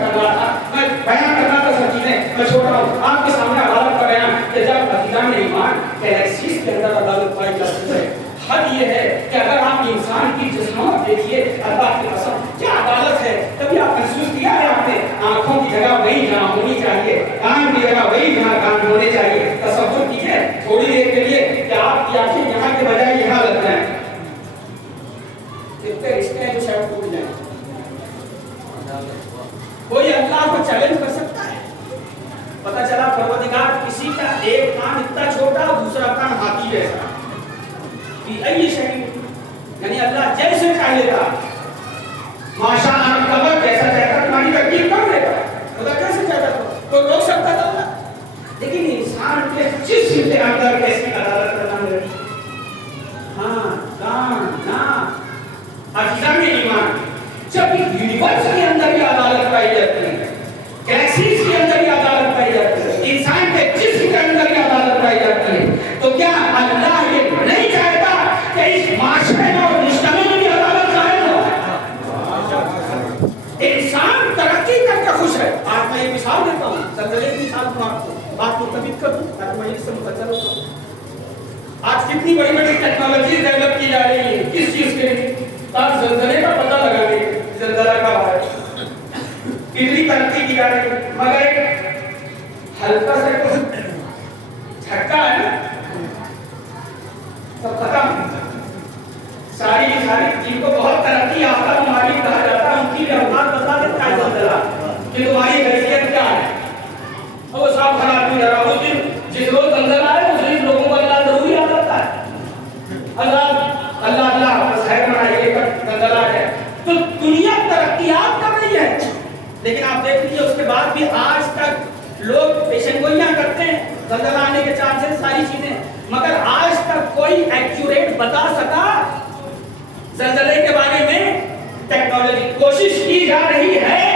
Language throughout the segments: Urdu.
کر رہا تھا، میں بیان کرنا تھا سب چیزیں، میں چھوڑ رہا ہوں آپ کے سامنے عدالت کا بیان کہ جب عزیزان ایمان گلیکسیز کے اندر عدالت پائی جاتی ہے. حد یہ ہے کہ اگر آپ انسان کی جسمت دیکھیے اللہ کی قسم کیا عدالت ہے. کبھی آپ محسوس کیا ہے آپ نے آنکھوں کی جگہ وہی جہاں ہونی چاہیے، کان کی جگہ وہی جہاں کان ہونے چاہیے. تصور کیجیے تھوڑی دیر کے لیے کہ آپ کی آنکھیں یہاں کے بجائے یہاں لگ جائیں. کتنے رشتے ہیں جو شاید ٹوٹ جائیں. کوئی اللہ کو چیلنج کر سکتا ہے؟ پتہ چلا پروردگار کسی کا ایک کان اتنا چھوٹا دوسرا کان ہاتھی جیسا. یہ شہید یعنی اللہ جیسے چاہے گا ماشاء اللہ جیسا چاہتا تمہاری تکلیف کر دے گا. خدا کیسے چاہتا تو روک سکتا تھا. لیکن انسان کے جسم کے اندر کیسی عدالت کرنا ہے. ہاں کان ناک عزیزان ایمان جب یونیورس کے اندر بھی عدالت پائی جاتی ہے، گلیکسیز کے اندر بھی عدالت پائی جاتی ہے، انسان کے جسم کے اندر بھی عدالت پائی جاتی ہے، تو کیا اللہ یہ نہیں چاہتا کہ اس معاشرے میں اور مجتمع میں بھی عدالت قائم ہو؟ انسان ترقی کر کے خوش ہے. آج میں یہ مثال دیتا ہوں، زلزلے کی مثال دوں آپ کو، بات مرتبط کر دوں تاکہ میں اس سے متاثر ہوتا ہوں. آج کتنی بڑی بڑی ٹیکنالوجی ڈیولپ کی جا رہی ہے کس چیز کے لیے؟ تاکہ زلزلے کا پتہ لگا لے زلزلہ کب آئے. کتنی ترقی کی جا رہی ہے مگر ایک ہلکا سے جھٹکا ہے نا سب ختم. ساری جن کو بہت ترقی یافتہ ممالک کہا جاتا ہے ان کی اوقات بتا دیتا ہے زلزلہ کہ تمہاری حیثیت کیا ہے. اور وہ صاحب حالات میں رہا اس دن جس روز زلزلہ ہے اس دن لوگوں کو اللہ ضروری یاد رکھتا ہے. اللہ خیر منائے زلزلہ ہے. تو دنیا ترقیات کر رہی ہے لیکن آپ دیکھ لیجیے اس کے بعد بھی آج تک لوگ پیشن گوئیاں کرتے ہیں زلزلہ آنے کے چانسز ساری چیزیں، مگر آج تک کوئی ایکوریٹ بتا سکا زلزلے کے بارے میں؟ ٹیکنالوجی کوشش کی جا رہی ہے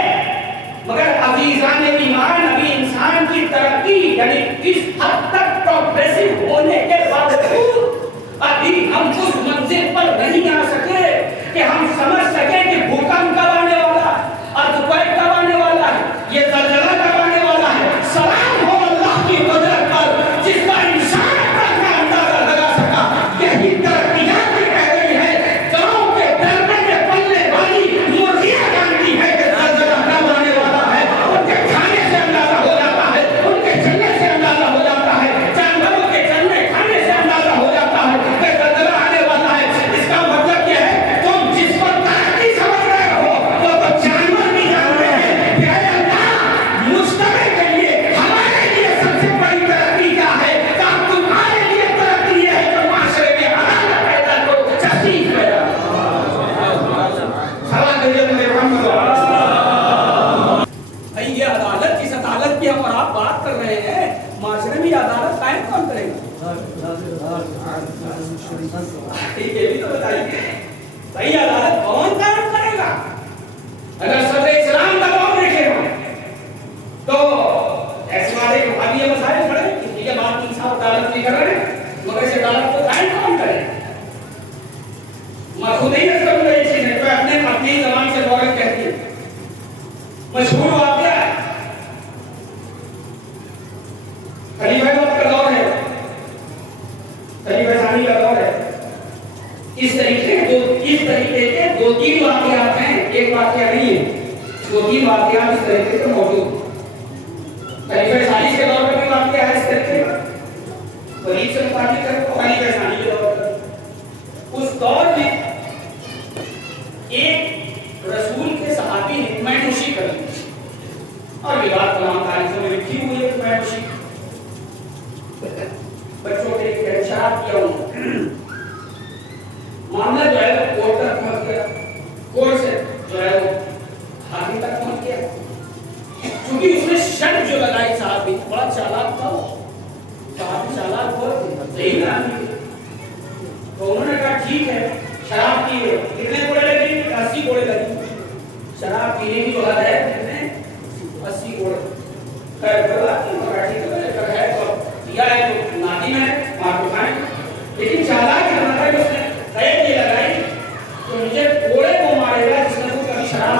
مگر عزیزان ایمان ابھی انسان کی ترقی یعنی اس حد تک پروگریسو ہونے کے باوجود ابھی ہم اس منزل پر نہیں آ سکے کہ ہم سمجھ سکیں کہ بھوکمپ کب آنے والا ہے، ارتھکویک کب آنے والا ہے، یہ زلزلہ کب آنے والا ہے. سلام ہو اللہ کی قدرت پر جس کا انسان اپنا اندازہ لگا سکا. یہی ترقیات بھی کہہ رہی ہے گاؤں کے دربے میں پلنے والی مرغیاں جانتی ہے کہ زلزلہ کب آنے والا ہے. ان کے کھانے سے اندازہ ہو جاتا ہے، ان کے چلنے سے اندازہ ہو جاتا ہے، جانوروں کے چلنے کھانے سے اندازہ ہو جاتا ہے کہ زلزلہ آنے والا ہے. اس کا مطلب یہ ہے تم جس پر ترقی سمجھ رہے ہو وہ تو جانور بھی جانتے ہیں کہ اے اللہ مجتمع کے لیے ہمارے لیے سب سے بڑی ترقی کیا ہے. کہ تمہارے لیے ترقی یہ ہے کہ معاشرے میں عدالت پیدا کرو، تشریف پیدا سلام کریے میرے محمد. بھائی یہ عدالت جس عدالت کی ہم اور آپ بات کر رہے ہیں معاشرے میں عدالت قائم کون کرے گا؟ یہ بھی تو بتائیے بھائی عدالت کون قائم کرے گا؟ اگر صدر اسلام کا نام دیکھے ہم تو ایسے والے بھابی مسائل کھڑے کہ یہ بات انصاف عدالت نہیں کر رہے مگر اس عدالت کو قائم کون کرے؟ میں خود ہی نظر میں یہ چیز ہے تو اپنی زبان سے فوراً کہتی ہے. مشہور واقعہ ہے خلیفہ وقت کا دور ہے، خلیفہ ثانی کا دور ہے. اس طریقے کے دو تین واقعات ہیں، ایک واقعہ نہیں ہے، دو تین واقعات اس طریقے سے موجود. خلیفہ ثانی کے دور میں بھی واقعہ ہے اس طریقے کا، ولید سے متعلق ہے تو خلیفہ ثانی کے دور میں. اس دور میں ایک رسول کے صحابی نے مینوشی کر لی اور یہ بات تمام تاریخوں میں لکھی ہوئی ہے کہ مینوشی بچوں کے لیے شراب کیا ہوں. معاملہ جو ہے وہ کورٹ تک پہنچ گیا، کورٹ سے جو ہے وہ حاکم تک پہنچ گیا. چونکہ اس نے شرط جو لگائی صحابی بڑا چالاک تھا، صحابی چالاک بہت صحیح آدمی تو انہوں نے کہا ٹھیک ہے شراب کی کتنے کوڑے لگی؟ 80 کوڑے لگی. شراب پینے کی جو حد ہے کتنے؟ 80 کوڑے. خیر دیا ہے تو نادی میں مار کو کھائیں. لیکن چالاک کرنا تھا کہ اس نے قید یہ لگائی تو مجھے کوڑے کو مارے گا جس نے کبھی شراب